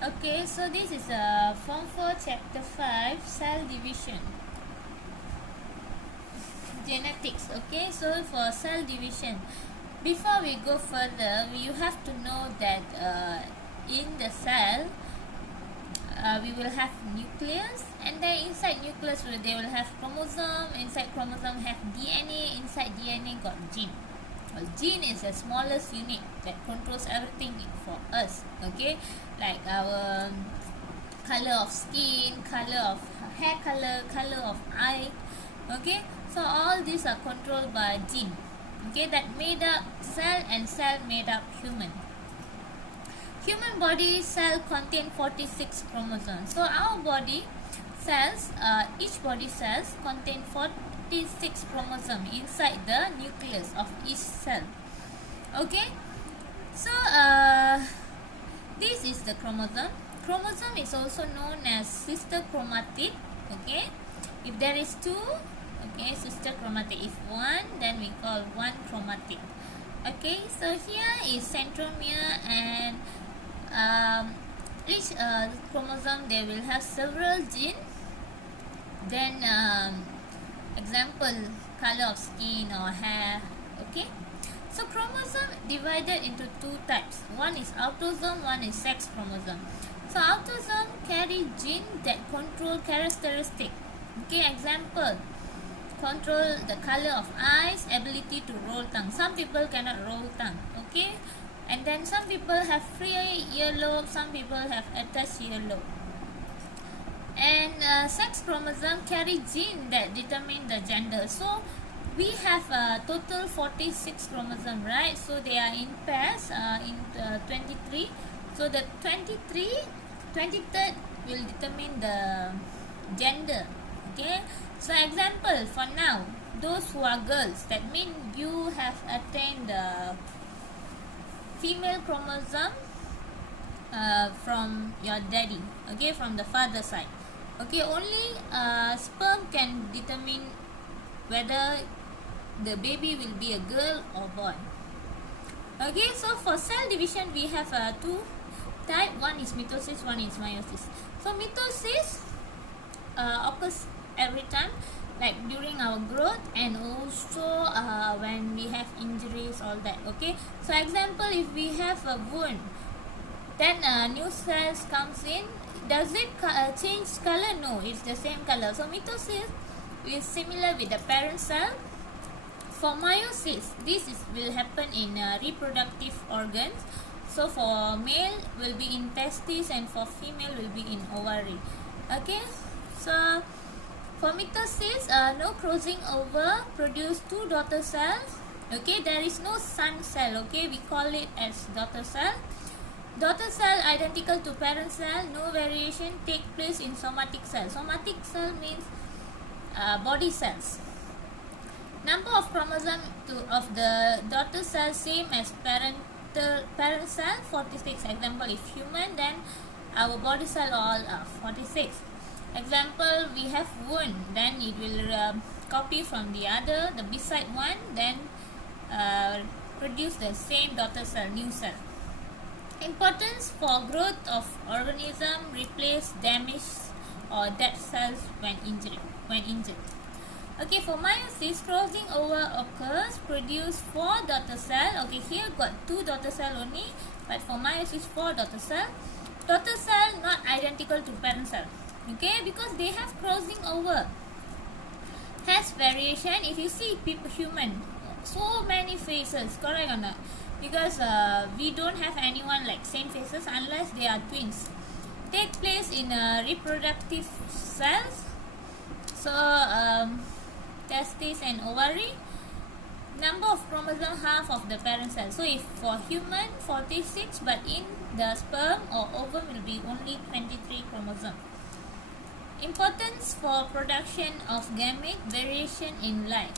Okay, so this is Form 4 Chapter 5 Cell Division Genetics. Okay, so for cell division, before we go further, you have to know that in the cell we will have nucleus, and then inside nucleus they will have chromosome, inside chromosome have DNA, inside DNA got gene. Well, gene is the smallest unit that controls everything for us. Okay, like our color of skin, color of hair color, color of eye. Okay, so all these are controlled by gene. Okay, that made up cell, and cell made up human. Human body cell contain 46 chromosomes. So our body cells, each body cells contain 46 chromosomes inside the nucleus of each cell. Okay, so this is the chromosome. Chromosome is also known as sister chromatid. Okay, if there is two, okay, sister chromatid. If one, then we call one chromatid. Okay, so here is centromere, and each chromosome they will have several genes. Then example, color of skin or hair. Okay, so chromosome divided into two types. One is autosome, one is sex chromosome. So autosome carry gene that control characteristic. Okay, example, control the color of eyes, ability to roll tongue. Some people cannot roll tongue. Okay, and then some people have free earlobe, some people have attached earlobe. And sex chromosome carry gene that determine the gender. So we have a total 46 chromosome, right? So they are in pairs, in 23. So the 23rd will determine the gender. Okay, so example, for now, those who are girls, that means you have attained the female chromosome from your daddy. Okay, from the father side. Okay, only sperm can determine whether the baby will be a girl or boy. Okay, so for cell division we have two type. One is mitosis, one is meiosis. So mitosis occurs every time, like during our growth, and also when we have injuries, all that. Okay, so example, if we have a wound, then new cells comes in. Does it change color? No, it's the same color. So mitosis is similar with the parent cell. For meiosis, will happen in reproductive organs. So for male will be in testes, and for female will be in ovary. Okay, so for mitosis, no crossing over, produce two daughter cells. Okay, there is no son cell. Okay, we call it as daughter cell. Daughter cell identical to parent cell, no variation take place in somatic cell. Somatic cell means body cells. Number of chromosome of the daughter cell same as parent cell, 46. Example, if human, then our body cell all are 46. Example, we have wound, then it will copy from the other, the beside one, then produce the same daughter cell, new cell. Importance for growth of organism, replace damaged or dead cells when injured. Okay, for meiosis, crossing over occurs, produce 4 daughter cell. Okay, here got 2 daughter cell only, but for meiosis 4 daughter cell. Daughter cell not identical to parent cell. Okay, because they have crossing over. Has variation. If you see people, human, so many faces, correct or not? Because we don't have anyone like same faces unless they are twins. Take place in reproductive cells. So testes and ovary. Number of chromosome half of the parent cell. So if for human 46, but in the sperm or ovum will be only 23 chromosome. Importance for production of gamete, variation in life.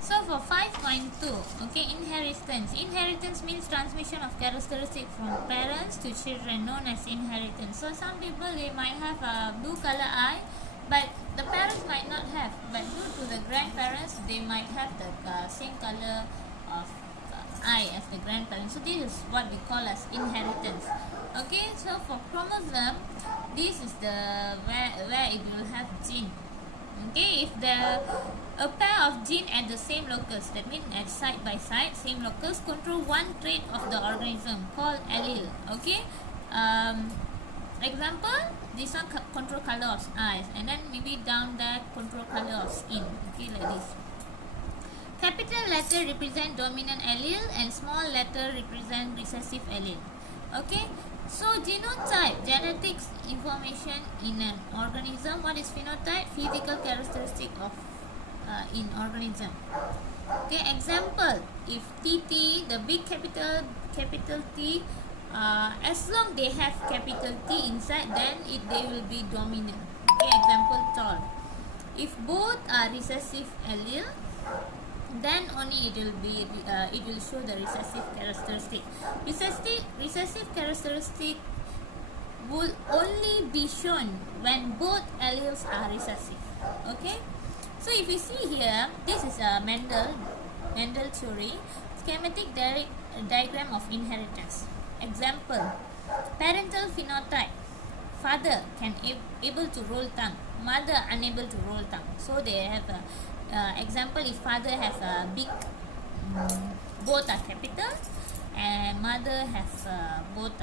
So for 5.2, okay, inheritance. Inheritance means transmission of characteristic from parents to children, known as inheritance. So some people, they might have a blue color eye, but the parents might not have. But due to the grandparents, they might have the same color of I as the grandparent. So this is what we call as inheritance. Okay, so for chromosome, this is the where it will have gene. Okay, if a pair of gene at the same locus, that means at side by side, same locus, control one trait of the organism called allele. Okay, example, this one control color of eyes, and then maybe down there control color of skin. Okay, like this. Capital letter represent dominant allele and small letter represent recessive allele. Okay, so genotype, genetics information in an organism. What is phenotype? Physical characteristic of in organism. Okay, example, if TT, the big capital T, as long they have capital T inside, then they will be dominant. Okay, example tall. If both are recessive allele, then only it will show the recessive characteristic. Recessive characteristic will only be shown when both alleles are recessive. Okay, so if you see here, this is a Mendel theory, schematic diagram of inheritance. Example, parental phenotype: father can able to roll tongue, mother unable to roll tongue. So they have a example, if father has a big, both are capital, and mother has both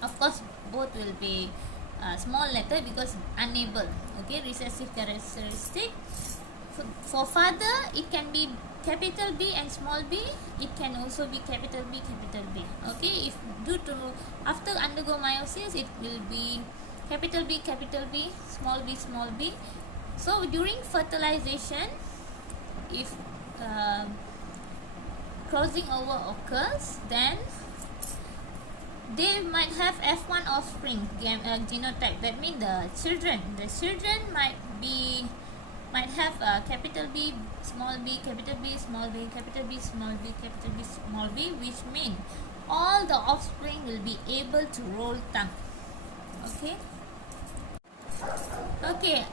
of course both will be small letter because unable. Okay, recessive characteristic. For father, it can be capital B and small b. It can also be capital B, capital B. Okay, if due to after undergo meiosis, it will be capital B, small b, small b. So during fertilization, if crossing over occurs, then they might have F1 offspring genotype. That means the children might have capital B, small b, capital B, small b, capital B, small b, capital B, small b, which means all the offspring will be able to roll tongue. Okay. Okay,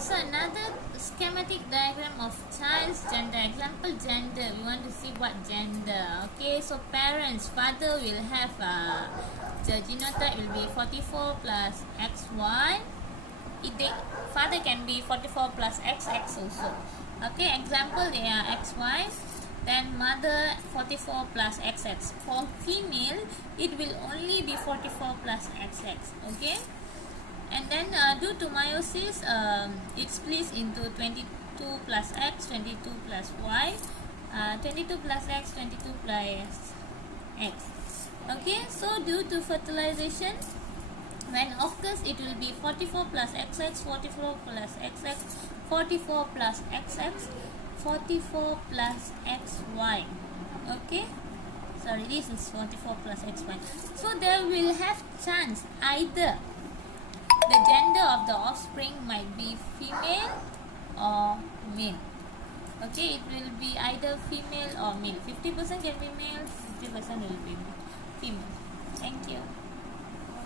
so another schematic diagram of child's gender. Example, gender. We want to see what gender. Okay, so parents, father will have the genotype will be 44 plus XY. Father can be 44 plus XX also. Okay, example, they are XY. Then mother 44 plus XX. For female, it will only be 44 plus XX. Okay. And then due to meiosis, it splits into 22 plus X, 22 plus Y, 22 plus X, 22 plus X. Okay, so due to fertilization, when occurs, it will be 44 plus XX, 44 plus XX, 44 plus XX, 44 plus XY. Okay, sorry, this is 44 plus XY. So they will have chance either the gender of the offspring might be female or male. Okay, it will be either female or male. 50% can be male, 50% will be female. Thank you.